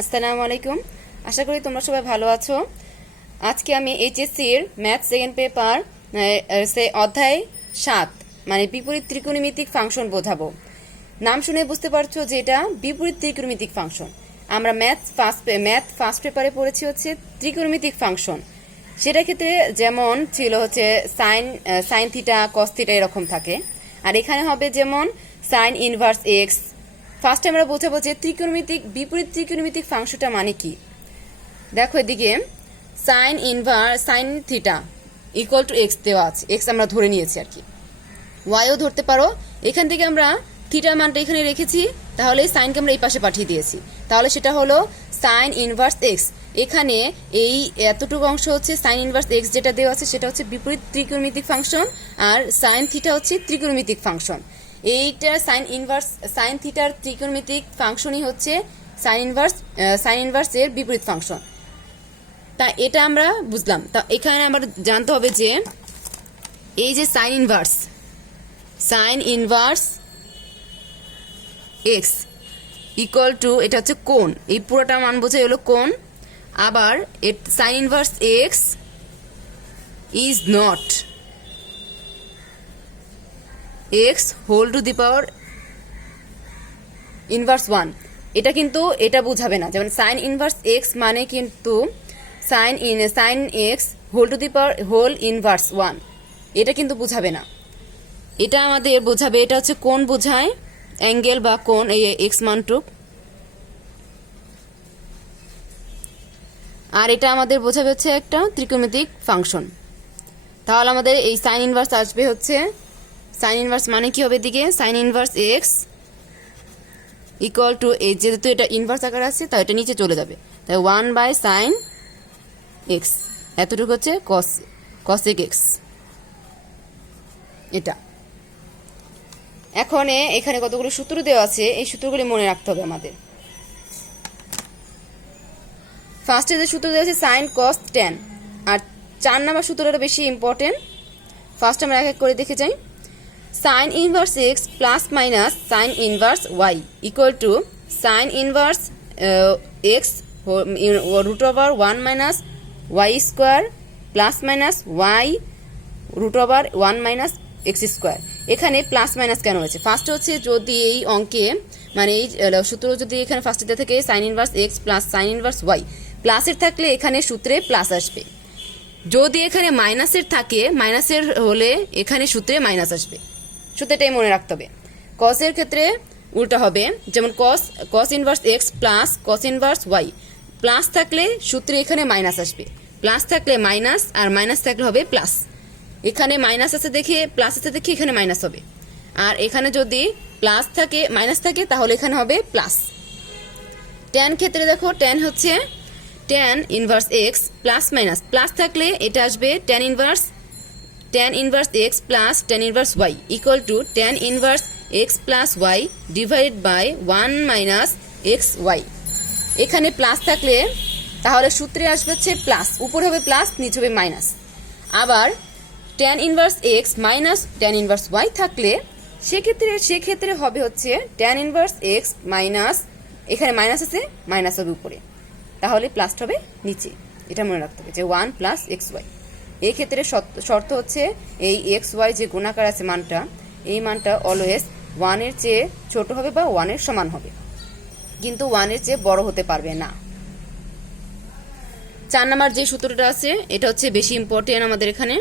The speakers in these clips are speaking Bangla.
আসসালামু আলাইকুম। আশা করি তোমরা সবাই ভালো আছো। আজকে আমি এইচএসসির ম্যাথ সেকেন্ড পেপার অধ্যায় 7 মানে বিপরীত ত্রিকোণমিতিক ফাংশন বোঝাবো। নাম শুনে বুঝতে পারছো যে এটা বিপরীত ত্রিকোণমিতিক ফাংশন। আমরা ম্যাথ ফার্স্ট পেপারে পড়েছি হচ্ছে ত্রিকোণমিতিক ফাংশন। সেটার ক্ষেত্রে যেমন ছিল হচ্ছে সাইন থিটা কস থিটা এরকম থাকে, আর এখানে হবে যেমন সাইন ইনভার্স এক্স। ফার্স্ট আমরা বোঝাবো যে বিপরীত ত্রিকোণমিতিক ফাংশনটা মানে কি। দেখো এদিকে sine theta equal to x দেওয়া আছে, এক্স আমরা ধরে নিয়েছি আর কি, ওয়াইও ধরতে পারো। এখান থেকে আমরা থিটার মানটা এখানে রেখেছি, তাহলে সাইনকে আমরা এই পাশে পাঠিয়ে দিয়েছি, তাহলে সেটা হলো সাইন ইনভার্স এক্স। এখানে এই এতটুকু অংশ হচ্ছে সাইন ইনভার্স এক্স যেটা দেওয়া আছে সেটা হচ্ছে বিপরীত ত্রিকোণমিতিক ফাংশন, আর সাইন থিটা হচ্ছে ত্রিকোণমিতিক ফাংশন। এইটা সাইন থিটার ত্রিকোণমিতিক ফাংশনই হচ্ছে সাইন ইনভার্স এর বিপরীত ফাংশন। তা এটা আমরা বুঝলাম। তা এখানে আমরা জানতে হবে যে এই যে sign inverse X equal two এটা হচ্ছে কোণ, এই পুরোটা মান বোঝাই হলো কোণ। আবার sine inverse X is not X whole to the power inverse 1। এটা কিন্তু এটা বুঝাবে না, যেমন সাইন ইনভার্স এক্স মানে কিন্তু sine X whole to the power whole inverse 1, এটা কিন্তু বুঝাবে না। এটা আমাদের বোঝাবে, এটা হচ্ছে কোণ বোঝায়, অ্যাঙ্গেল বা কোণ, এই এক্স মানটুক। আর এটা আমাদের বোঝাবে হচ্ছে একটা ত্রিকোণমিতিক ফাংশন। তাহলে আমাদের এই সাইন ইনভার্স আসবে হচ্ছে, সাইন ইনভার্স মানে কি হবে দিকে, sign inverse X equal two এই যেহেতু এটা ইনভার্স আকার আছে তাই এটা নিচে চলে যাবে, তাই 1/sin এক্স, এতটুকু হচ্ছে cosec এক্স। এটা এখন এখানে কতগুলো সূত্র দেওয়া আছে, এই সূত্রগুলি মনে রাখতে হবে আমাদের। ফার্স্টে যে সূত্র দেওয়া আছে সাইন কস ট্যান, আর 4 নম্বর সূত্রটা বেশি ইম্পর্টেন্ট। ফার্স্ট আমরা এক এক করে দেখে যাই। Sine inverse x plus minus sine inverse Y equal to sine inverse X root over 1 minus Y square plus minus Y root over 1 minus X square. এখানে প্লাস মাইনাস কেন হয়েছে? ফার্স্ট হচ্ছে যদি এই অঙ্কে মানে এই সূত্র যদি এখানে ফার্স্টে থেকে sine inverse x plus sine inverse Y প্লাসের থাকলে এখানে সূত্রে প্লাস আসবে, যদি এখানে মাইনাসের থাকে মাইনাসের হলে এখানে সূত্রে মাইনাস আসবে। সূত্রটাই মনে রাখতে হবে। কসের ক্ষেত্রে উল্টা হবে, যেমন cos inverse x plus cos inverse Y, plus থাকলে সূত্রে এখানে মাইনাস আসবে, প্লাস থাকলে মাইনাস, আর মাইনাস থাকলে হবে প্লাস। এখানে মাইনাস আছে দেখে প্লাস আছে দেখে এখানে মাইনাস হবে, আর এখানে যদি প্লাস থাকে মাইনাস থাকে তাহলে এখানে হবে প্লাস। ট্যান ক্ষেত্রে দেখো, ট্যান হচ্ছে tan inverse x plus minus, plus থাকলে এটা আসবে tan inverse x plus tan inverse Y equal to tan inverse x plus Y divided by 1 minus X Y. এখানে প্লাস থাকলে তাহলে সূত্রে আসবে হচ্ছে প্লাস, উপরে হবে প্লাস নিচে হবে মাইনাস। আবার tan inverse X minus tan inverse Y থাকলে সেক্ষেত্রে হবে হচ্ছে ট্যান ইনভার্স এক্স মাইনাস, এখানে মাইনাস আছে মাইনাস হবে উপরে, তাহলে প্লাস হবে নিচে। এটা মনে রাখতে হবে যে 1 প্লাস এক্স ওয়াই। এই ক্ষেত্রে শর্ত হচ্ছে এই এক্স ওয়াই যে গুণাকার আছে মানটা, এই মানটা অলওয়েজ 1 এর চেয়ে ছোট হবে বা 1 এর সমান হবে, কিন্তু 1 এর চেয়ে বড় হতে পারবে না। 4 নম্বর যে সূত্রটা আছে এটা হচ্ছে বেশি ইম্পর্টেন্ট আমাদের এখানে,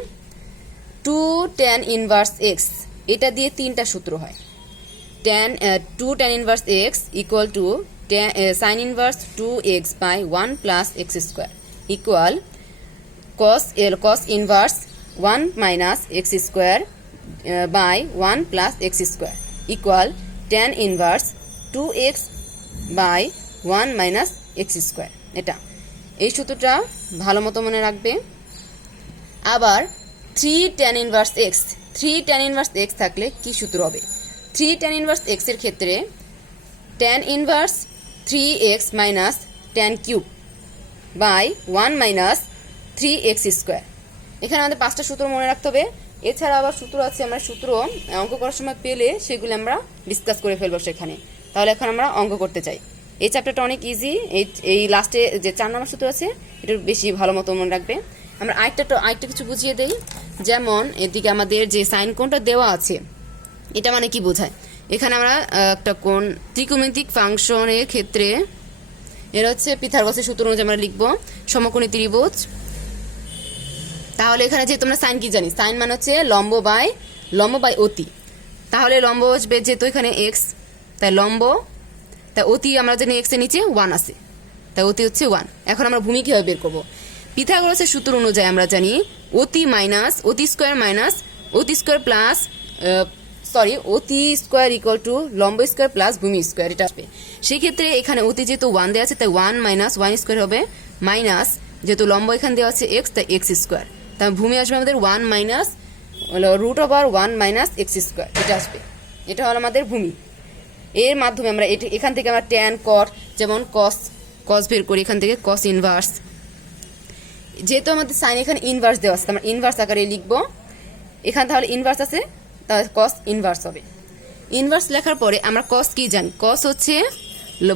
2 tan ইনভার্স এক্স, এটা দিয়ে 3টা সূত্র হয়। 2 tan inverse X equal to sine inverse 2x by 1 plus X square equal cos inverse 1 minus X square by 1 plus X square equal tan inverse 2x by 1 minus X square. এটা এই সূত্রটা ভালো মতো মনে রাখবে। আবার 3 tan ইনভার্স এক্স থাকলে কি সূত্র হবে? 3 tan ইনভার্স এক্স এর ক্ষেত্রে tan inverse 3x minus tan cube by 1 minus 3x square. এখানে আমাদের 5টা সূত্র মনে রাখতে হবে। এছাড়া আবার সূত্র আছে, আমরা সূত্র অঙ্ক করার সময় পেলে সেগুলো আমরা ডিসকাস করে ফেলবো সেখানে। তাহলে এখন আমরা অঙ্ক করতে চাই। এই চ্যাপ্টারটা অনেক ইজি। এই লাস্টে যে 4 নম্বর সূত্র আছে এটা বেশি ভালো মতো মনে রাখবে। আমরা আরেকটা কিছু বুঝিয়ে দেই। যেমন এদিকে আমাদের যে সাইন কোণটা দেওয়া আছে এটা মানে কি বোঝায়, এখানে আমরা একটা কোণ ত্রিকোণমিতিক ফাংশনের ক্ষেত্রে এটা হচ্ছে পিথাগোরাসের সূত্র অনুযায়ী আমরা লিখবো সমকোণী ত্রিভুজ। তাহলে এখানে যে তোমরা সাইন কি জানি, সাইন মানে হচ্ছে লম্ব বাই অতি। তাহলে লম্ব আসবে যেহেতু এখানে এক্স, তাই লম্ব, তাই অতি আমরা জানি এক্স এর নিচে 1 আছে, তাই অতি হচ্ছে 1। এখন আমরা ভূমি কিভাবে বের করবো, পিথাগোরাসের সূত্র অনুযায়ী আমরা জানি অতি স্কোয়ার ইকুয়াল টু লম্ব স্কোয়ার প্লাস ভূমি স্কোয়ার, এটা আসবে। সেক্ষেত্রে এখানে অতি যেহেতু 1 দেওয়া আছে তাই 1 মাইনাস 1 স্কোয়ার হবে, মাইনাস যেহেতু লম্ব এখানে দেওয়া আছে এক্স তাই এক্স স্কোয়ার, তাই ভূমি আসবে আমাদের 1 মাইনাস √1 মাইনাস এক্স স্কোয়ার, এটা আসবে। এটা হলো আমাদের ভূমি। এর মাধ্যমে আমরা এখান থেকে আমরা ট্যান কট যেমন কস বের করি, এখান থেকে কস ইনভার্স, যেহেতু আমাদের সাইন এখানে ইনভার্স দেওয়া আছে আমরা ইনভার্স আকারে লিখবো। এখানে তাহলে ইনভার্স আছে তাহলে কস ইনভার্স হবে। ইনভার্স লেখার পরে আমরা কস কি জানি, কস হচ্ছে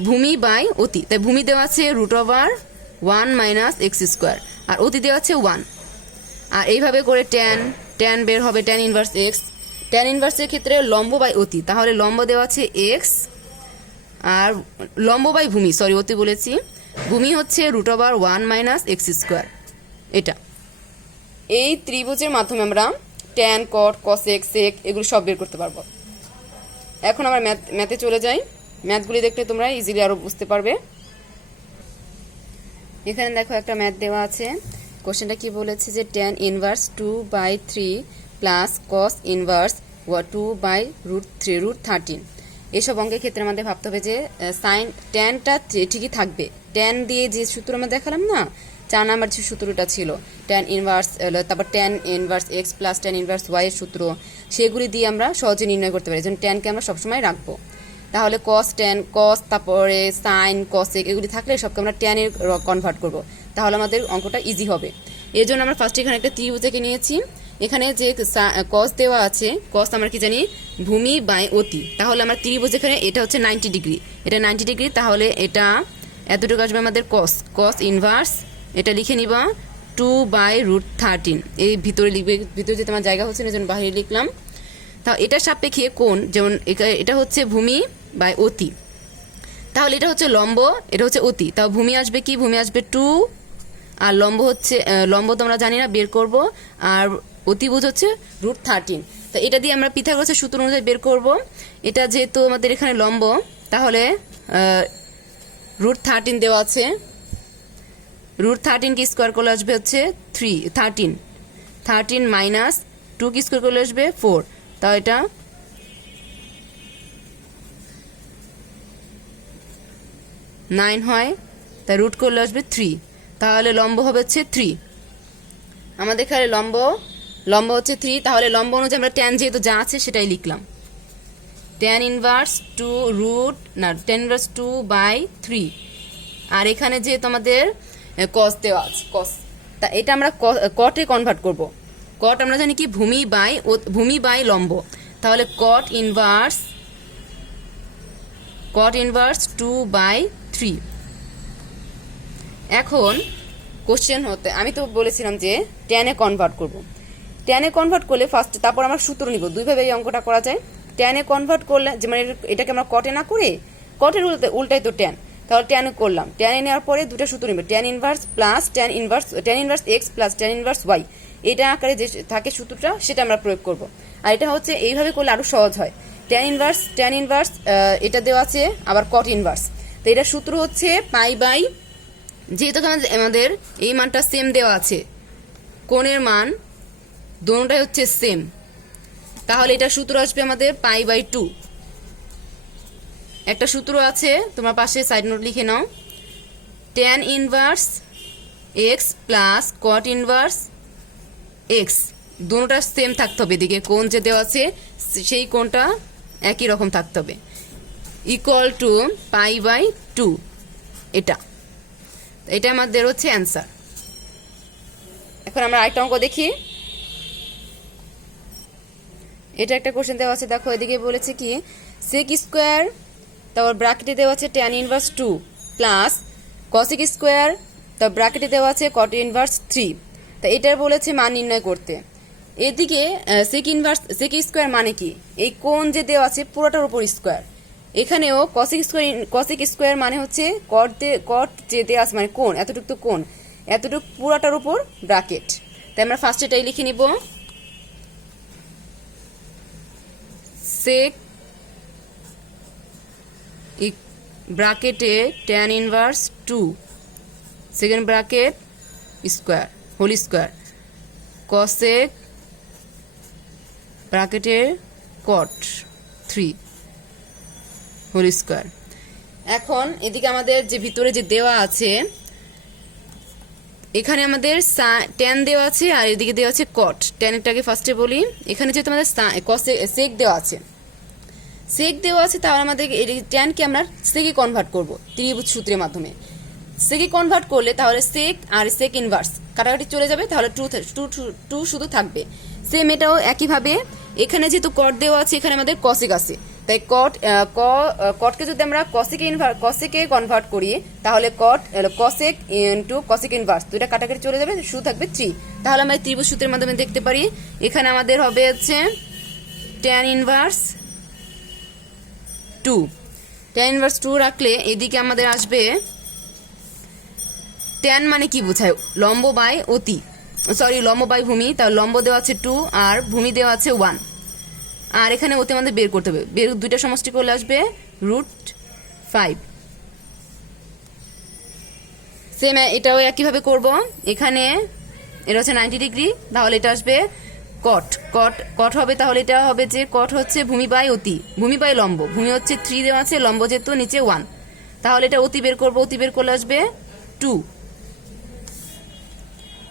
ভূমি বাই অতি, তাই ভূমি দেওয়া আছে √1 মাইনাস এক্স স্কোয়ার আর অতি দেওয়া আছে 1। আর এইভাবে করে ট্যান বের হবে ট্যান ইনভার্স এক্স। ট্যান ইনভার্সের ক্ষেত্রে লম্ব বাই অতি, তাহলে লম্ব দেওয়া আছে এক্স আর লম্ব বাই ভূমি, অতি বলেছি, ভূমি হচ্ছে √1 মাইনাস এক্স স্কোয়ার। এটা এই ত্রিভুজের মাধ্যমে আমরা ট্যান কট কস এক্স সেক এগুলো সব বের করতে পারবো। এখন আমরা ম্যাথে চলে যাই। ম্যাথগুলি দেখলে তোমরা ইজিলি আরো বুঝতে পারবে। এখানে দেখো একটা ম্যাথ দেওয়া আছে। কোশ্চেনটা কি বলেছে যে tan inverse 2/3 plus cos inverse 2/√13। এসব অঙ্কের ক্ষেত্রে আমাদের ভাবতে হবে যে সাইন ট্যানটা ঠিকই থাকবে। ট্যান দিয়ে যে সূত্র আমরা দেখালাম না, 4 নাম্বার যে সূত্রটা ছিল ট্যান ইনভার্স, তারপর tan inverse x plus tan inverse Y এর সূত্র, সেগুলি দিয়ে আমরা সহজে নির্ণয় করতে পারি। যেমন ট্যানকে আমরা সবসময় রাখবো, তাহলে কস তারপরে সাইন কসেক এগুলি থাকলে সবকে আমরা ট্যানে কনভার্ট করব, তাহলে আমাদের অঙ্কটা ইজি হবে। এর জন্য আমরা ফার্স্টে এখানে একটা ত্রিভুজ এঁকে নিয়েছি। এখানে যে কস দেওয়া আছে, কস আমরা কি জানি ভূমি বাই অতি, তাহলে আমরা ত্রিভুজ এখানে এটা হচ্ছে 90 ডিগ্রি, এটা 90 ডিগ্রি, তাহলে এটা এতটুকু আসবে আমাদের কস ইনভার্স, এটা লিখে নিবা 2/√13। এই ভিতরে লিখবে, ভিতরে যেতে আমার জায়গা হচ্ছে না যেন বাইরে লিখলাম। তা এটার সাপেক্ষে কোণ, যেমন এটা হচ্ছে ভূমি বাই অতি, তাহলে এটা হচ্ছে লম্ব, এটা হচ্ছে অতি, তাও ভূমি আসবে কি, ভূমি আসবে 2 আর লম্ব তো আমরা জানি না, বের করব, আর অতিভুজ হচ্ছে √13। তো এটা দিয়ে আমরা পিথাগোরাসের সূত্র অনুযায়ী বের করব। এটা যেহেতু আমাদের এখানে লম্ব, তাহলে √13 দেওয়া আছে, √13 কি স্কোয়ার করলে আসবে হচ্ছে 13 মাইনাস 2 কি স্কোয়ার করলে আসবে 4, তাও এটা 9 হয়, তাই রুট করলে আসবে 3, তাহলে লম্ব হবে হচ্ছে 3। আমাদের এখানে লম্ব হচ্ছে 3, তাহলে লম্ব অনুযায়ী আমরা ট্যান যেহেতু যা আছে সেটাই লিখলাম, ট্যান ইনভার্স 2/3। আর এখানে যেহেতু আমাদের কস দেওয়া আছে, কস, তা এটা আমরা কটে কনভার্ট করব। কট আমরা জানি কি ভূমি বাই লম্ব, তাহলে কট ইনভার্স 2/3। এখন কোশ্চেন হতে আমি তো বলেছিলাম যে ট্যানে কনভার্ট করব। ট্যানে কনভার্ট করলে ফার্স্ট, তারপর আমরা সূত্র নিব, দুইভাবে এই অঙ্কটা করা যায়। ট্যানে কনভার্ট করলে যেমন এটাকে আমরা কটে না করে, কটের উল্টাই তো ট্যান, তাহলে ট্যান করলাম, ট্যানে নেওয়ার পরে দুটো সূত্র নিব, tan inverse plus tan inverse x plus tan inverse Y, এটা আকারে যে থাকে সূত্রটা সেটা আমরা প্রয়োগ করব। আর এটা হচ্ছে এইভাবে করলে আরো সহজ হয়। ট্যান ইনভার্স এটা দেওয়া আছে, আবার কট ইনভার্স, তো এটা সূত্র হচ্ছে পাই বাই, যেহেতু আমাদের এই মানটা সেম দেওয়া আছে, কোণের মান দোনোটাই হচ্ছে সেম, তাহলে এটা সূত্র আসবে আমাদের π/2। একটা সূত্র আছে, তোমার পাশে সাইড নোট লিখে নাও, tan inverse x plus cot inverse x, দোনোটা সেম থাকতে হবে, এদিকে কোণ যে দেওয়া আছে সেই কোণটা একই রকম থাকতে হবে, ইকুয়াল টু π/2। এটা আমাদের হচ্ছে অ্যান্সার। এখন আমরা আরেকটা অঙ্ক দেখি। এটা একটা কোশ্চেন দেওয়া আছে, দেখো এদিকে বলেছে কি সেক স্কোয়ার তারপর ব্র্যাকেটে দেওয়া আছে tan inverse 2 plus cosec square, তারপর ব্র্যাকেটে দেওয়া আছে কট ইনভার্স 3। তা এটার বলেছে মান নির্ণয় করতে। এদিকে সেক স্কোয়ার মানে কি, এই কোণ যে দেওয়া আছে পুরোটার উপর স্কোয়ার। এখানেও কসেক স্কোয়ার মানে হচ্ছে কট যে দেওয়া আছে মানে কোণ, এতটুকু তো কোণ, এতটুকু পুরোটার উপর ব্র্যাকেট। তাই আমরা ফার্স্ট এটাই লিখে নিব, সেক ব্র্যাকেটে tan inverse 2 second bracket square whole square cosec ব্র্যাকেটে কট 3 হোল স্কোয়ার। এখন এদিকে আমাদের যে ভিতরে যে দেওয়া আছে, এখানে আমাদের ট্যান দেওয়া আছে আর এদিকে দেওয়া আছে কট। ট্যানটাকে ফার্স্টে বলি। এখানে যেহেতু আমাদের সেক দেওয়া আছে, তাহলে আমাদের ট্যানকে আমরা সেকে কনভার্ট করব ত্রিভুজ সূত্রের মাধ্যমে। সেকে কনভার্ট করলে তাহলে সেক আর সেক ইনভার্স কাটাকাটি চলে যাবে, তাহলে টু শুধু থাকবে। সেম এটাও একইভাবে এখানে যেহেতু কট দেওয়া আছে, এখানে আমাদের কসেক আছে, তাই কটকে যদি আমরা কসেকে কনভার্ট করি তাহলে কসেক ইনটু কসেক ইনভার্স দুইটা কাটাকাটি চলে যাবে, শুধু থাকবে 3। তাহলে আমরা ত্রিভুজ সূত্রের মাধ্যমে দেখতে পারি এখানে আমাদের হবে হচ্ছে ট্যান ইনভার্স 2। ট্যান ইনভার্স 2 রাখলে এদিকে আমাদের আসবে ট্যান মানে কি বোঝায়, লম্ব বাই অতি, লম্ব বাই ভূমি। তার লম্ব দেওয়া আছে 2 আর ভূমি দেওয়া আছে 1, আর এখানে অতি আমাদের বের করতে হবে। দুইটা সমষ্টি করলে আসবে √5। সেম এটাও একইভাবে করব। এখানে এটা হচ্ছে 90 ডিগ্রি, তাহলে এটা আসবে কট হবে, তাহলে এটা হবে যে কট হচ্ছে ভূমি বাই অতি, ভূমি বাই লম্ব। ভূমি হচ্ছে 3 দেওয়া আছে, লম্ব যেহেতু নিচে 1, তাহলে এটা অতি বের করব। অতি বের করলে আসবে 2।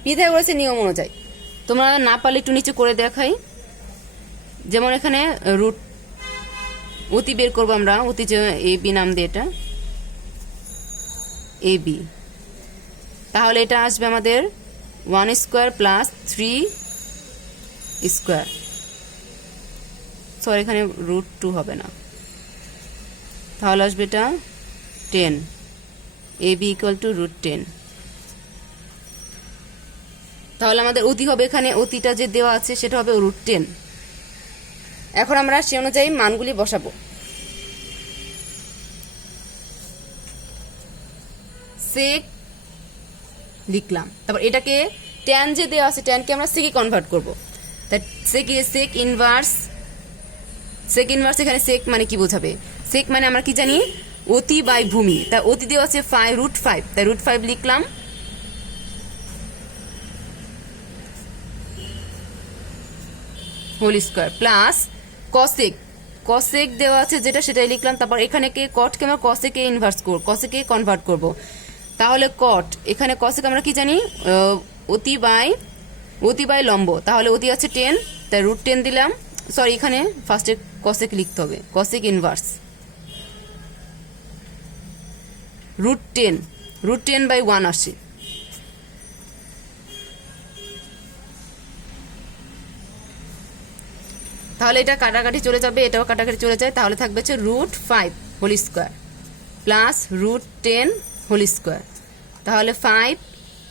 পিথাগোরাসের নিয়ম অনুযায়ী তোমরা না পারলে একটু নিচে করে দেখাই। যেমন এখানে অতি বের করবো আমরা, অতি যে এ বি নাম দিয়ে, এটা এ বি, তাহলে এটা আসবে আমাদের 1 স্কোয়ার প্লাস 3 স্কোয়ার, এখানে √2 হবে না, তাহলে আসবে এটা 10, এ বি ইকুয়াল টু √10। তাহলে আমাদের অতি হবে, এখানে অতিটা যে দেওয়া আছে সেটা হবে √10। এখন আমরা সে অনুযায়ী মানগুলি বসাবো। সেক লিখলাম, তারপর এটাকে ট্যান যে দেওয়া আছে ট্যানকে আমরা সেকে কনভার্ট করব। তাই সেক ইনভার্স এখানে সেক মানে কি বোঝাবে, সেক মানে আমরা কি জানি অতি বাই ভূমি। তাই অতি দেওয়া আছে √5, তাই √5 লিখলাম। হোল স্কোয়ার প্লাস কসেক দেওয়া আছে যেটা সেটাই লিখলাম। তারপর এখানে কটকে আমরা কসেকে কনভার্ট করব। তাহলে এখানে কসেক আমরা কি জানি অতি বাই লম্ব, তাহলে অতি আছে 10, তাই √10 দিলাম। এখানে ফার্স্টে কসেক লিখতে হবে, কসেক ইনভার্স √10 বাই 1 আসে। তাহলে এটা কাটাকাটি চলে যাবে, এটাও কাটাকাটি চলে যায়, তাহলে থাকবে হচ্ছে √5 whole square plus √10 whole square, তাহলে 5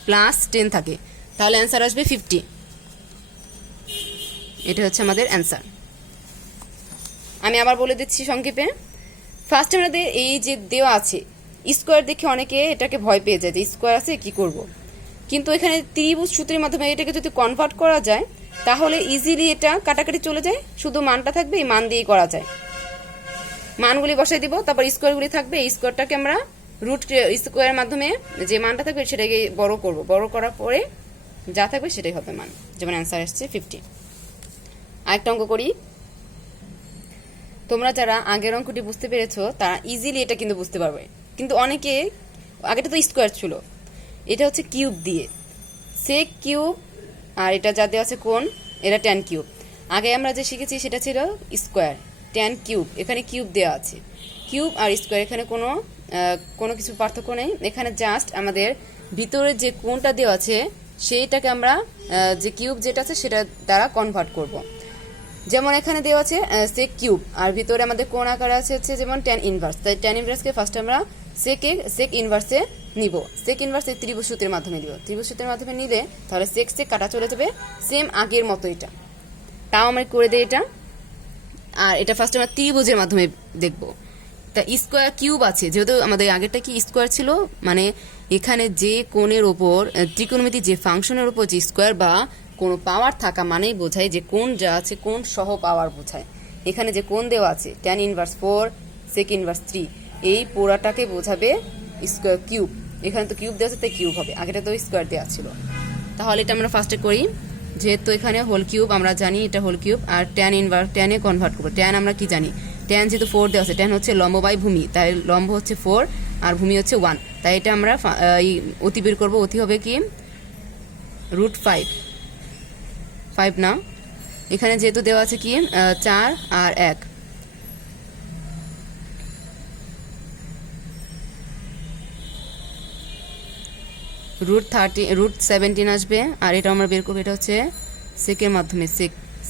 প্লাস 10 থাকে, তাহলে অ্যান্সার আসবে 50। এটা হচ্ছে আমাদের অ্যান্সার। আমি আবার বলে দিচ্ছি সংক্ষেপে। ফার্স্ট আমাদের এই যে দেওয়া আছে স্কোয়ার দেখে অনেকে এটাকে ভয় পেয়ে যায় যে স্কোয়ার আছে কি করব, কিন্তু এখানে ত্রিভুজ সূত্রের মাধ্যমে এটাকে যদি কনভার্ট করা যায় তাহলে ইজিলি এটা কাটাকাটি চলে যায়, শুধু মানটা থাকবে, এই মান দিয়েই করা যায়। মানগুলি বসাই দিব, তারপর স্কোয়ারগুলি থাকবে, এই স্কোয়ারটাকে আমরা স্কোয়ারের মাধ্যমে যে মানটা থাকবে সেটাকে বড় করব, বড় করার পরে যা থাকবে সেটাই হবে মান। যেমন অ্যান্সার আসছে 50। আরেকটা অঙ্ক করি। তোমরা যারা আগের অঙ্কটি বুঝতে পেরেছো তারা ইজিলি এটা কিন্তু বুঝতে পারবে, কিন্তু অনেকে আগেটা তো স্কোয়ার ছিল, এটা হচ্ছে কিউব দিয়ে, সেক কিউব, আর এটা যা দেওয়া আছে কোণ, এটা ট্যান কিউব। আগে আমরা যে শিখেছি সেটা ছিল স্কোয়ার, ট্যান কিউব, এখানে কিউব দেওয়া আছে। কিউব আর স্কোয়ার এখানে কোনো কিছু পার্থক্য নেই, এখানে জাস্ট আমাদের ভিতরে যে কোণটা দেওয়া আছে সেইটাকে আমরা যে কিউব যেটা আছে সেটা দ্বারা কনভার্ট করব। যেমন এখানে দেওয়া আছে সেক কিউব, আর ভিতরে আমাদের কোণ আকার আছে হচ্ছে যেমন ট্যান ইনভার্স, তাই ট্যান ইনভার্সকে ফার্স্ট আমরা সেক ইনভার্সে নিব। সেক ইনভার্সে ত্রিভুজ সূত্রের মাধ্যমে দিব। ত্রিভুজ সূত্রের মাধ্যমে নিলে তাহলে সেক কাটা চলে যাবে, সেম আগের মতো এটা। তাও আমরা করে দিই এটা। আর এটা ফার্স্ট আমরা ত্রিভুজের মাধ্যমে দেখব। তা স্কোয়ার কিউব আছে, যেহেতু আমাদের আগেরটা কি স্কোয়ার ছিল, মানে এখানে যে কোণের ওপর ত্রিকোণমিতি যে ফাংশনের ওপর যে স্কোয়ার বা কোনো পাওয়ার থাকা মানেই বোঝায় যে কোণ যা আছে কোণ সহ পাওয়ার বোঝায়। এখানে যে কোণ দেওয়া আছে ট্যান ইনভার্স 4 সেক ইনভার্স 3, এই পোড়াটাকে বোঝাবে স্কোয়ার কিউব। এখানে তো কিউব দেওয়া আছে তাই কিউব হবে, আগেটা তো স্কোয়ার দেওয়া ছিল। তাহলে এটা আমরা ফার্স্টে করি, যেহেতু এখানে হোল কিউব আমরা জানি এটা হোল কিউব, আর ট্যান ইনভার্স ট্যানে কনভার্ট করবো। ট্যান আমরা কি জানি, ট্যান যেহেতু 4 দেওয়া আছে, ট্যান হচ্ছে লম্ব বাই ভূমি, তাই লম্ব হচ্ছে 4 আর ভূমি হচ্ছে 1, তাই এটা আমরা অতি বের করবো। অতি হবে কি √5 না, এখানে যেহেতু দেওয়া আছে কি 4 আর 1, √17 আসবে। আর এটা আমরা বের করবো, এটা হচ্ছে সেকের মাধ্যমে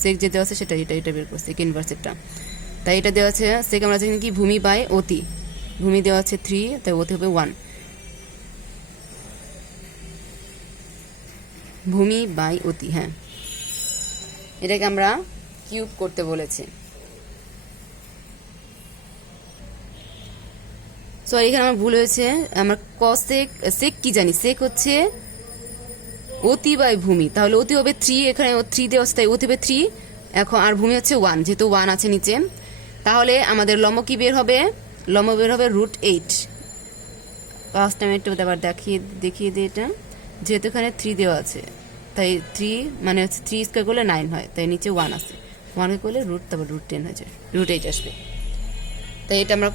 সেক যে দেওয়া আছে সেটা এটা বের করবো, সেক ইনভার্সেরটা। তাই এটা দেওয়া আছে সেক আমরা জানি কি ভূমি বাই অতি, ভূমি দেওয়া আছে 3, তাই অতি হবে 1, ভূমি বাই অতি। হ্যাঁ, এটাকে আমরা কিউব করতে বলেছি। সরি, এখানে আমার ভুল হয়েছে। আমরা সেক কি জানি, সেক হচ্ছে অতি বাই ভূমি, তাহলে অতি হবে 3, এখানে 3 দেওয়া আছে তাই অতি হবে 3 এখন, আর ভূমি হচ্ছে 1, যেহেতু 1 আছে নিচে। তাহলে আমাদের লম্ব কি বের হবে, লম্ব বের হবে √8। ফার্স্ট টাইম একটু আবার দেখিয়ে দিই এটা, যেহেতু এখানে 3 দেওয়া আছে তাই 3 মানে হচ্ছে 3 স্কোয়ার করলে 9 হয়, তাই নিচে 1 আছে, 1 করলে তারপর √10 হয়ে যায়, √8 আসবে। তাই এটা আমরা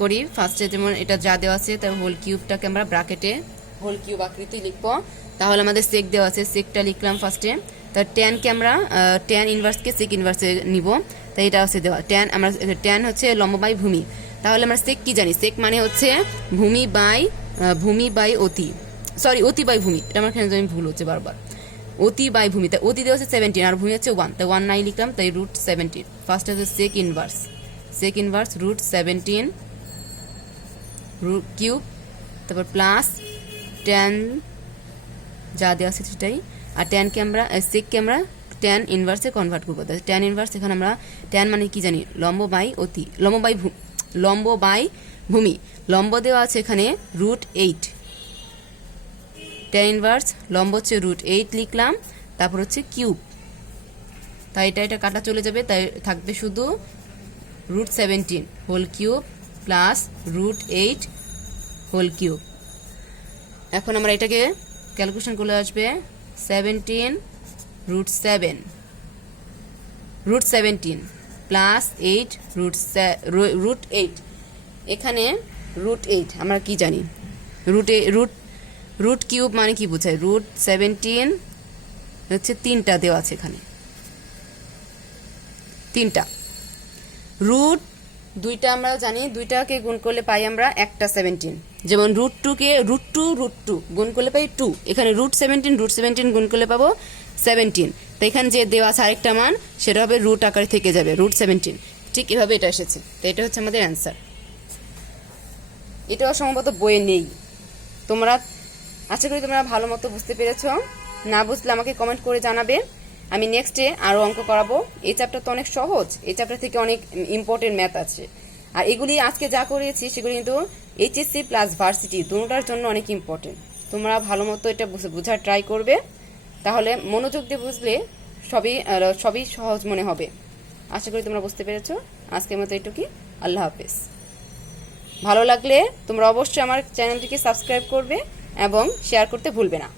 করি ফার্স্টে, যেমন এটা যা দেওয়া আছে তাই হোল কিউবটাকে আমরা ব্র্যাকেটে হোল কিউব আকৃতি লিখবো। তাহলে আমাদের সেক দেওয়া আছে, সেকটা লিখলাম ফার্স্টে। তার ট্যানকে আমরা ট্যান ইনভার্সকে সেক ইনভার্সে নিব, তাই এটা হচ্ছে দেওয়া ট্যান। আমরা ট্যান হচ্ছে লম্ব বাই ভূমি, তাহলে আমরা সেক কি জানি, সেক মানে হচ্ছে ভূমি বাই অতি, সরি অতি বাই ভূমি, এটা আমার এখানে ভুল হচ্ছে বারবার, অতি বাই ভূমি। তাই অতি দেওয়া হচ্ছে 17 আর ভূমি হচ্ছে 1, তাই 1 নাই লিখলাম, তাই √17। ফার্স্ট হচ্ছে সেক ইনভার্স √17 কিউব, তারপর প্লাস ট্যান যা দেওয়া আছে সেটাই, আর ট্যানকে আমরা সেককে আমরা ট্যান ইনভার্সে কনভার্ট করবো। ট্যান ইনভার্স এখানে আমরা ট্যান মানে কি জানি, লম্ব বাই অতি, লম্ব বাই ভূমি, লম্ব দেওয়া আছে এখানে √8, ট্যান ইনভার্স লম্ব হচ্ছে √8 লিখলাম, তারপর হচ্ছে কিউব, তাই এটা কাটা চলে যাবে, তাই থাকবে শুধু √17 whole cube plus √8 whole cube. এখন আমরা এটাকে ক্যালকুলেশন করলে আসবে 17 √17 প্লাস 8 √8, এখানে √8 আমরা কি জানি, রুট কিউব মানে কি বোঝায়, √17 হচ্ছে 3টা দেওয়া আছে এখানে, 3টা রুট 2টা আমরা জানি, 2টাকে গুণ করলে পাই আমরা একটা 17, যেমন √2কে √2 গুণ করলে পাই 2, এখানে √17 গুণ করলে পাবো 17, তো এখানে যে দেওয়া আছে আরেকটা মান সেটা হবে রুট আকারে থেকে যাবে √17, ঠিক এভাবে এটা এসেছে। তো এটা হচ্ছে আমাদের অ্যান্সার। এটাও সম্ভবত বইয়ে নেই, তোমরা আশা করি তোমরা ভালো মতো বুঝতে পেরেছ, না বুঝলে আমাকে কমেন্ট করে জানাবে, আমি নেক্সটে আরও অঙ্ক করাবো। এই চ্যাপ্টার তো অনেক সহজ, এই চ্যাপ্টার থেকে অনেক ইম্পর্টেন্ট ম্যাথ আছে, আর এগুলি আজকে যা করিয়েছি সেগুলি কিন্তু এইচএসসি প্লাস ভার্সিটি দুটোটার জন্য অনেক ইম্পর্টেন্ট। তোমরা ভালো মতো এটা বোঝার ট্রাই করবে, তাহলে মনোযোগ দিয়ে বুঝলে সবই সহজ মনে হবে। আশা করি তোমরা বুঝতে পেরেছো। আজকের মতো এটুকুই, আল্লাহ হাফেজ। ভালো লাগলে তোমরা অবশ্যই আমার চ্যানেলটিকে সাবস্ক্রাইব করবে এবং শেয়ার করতে ভুলবে না।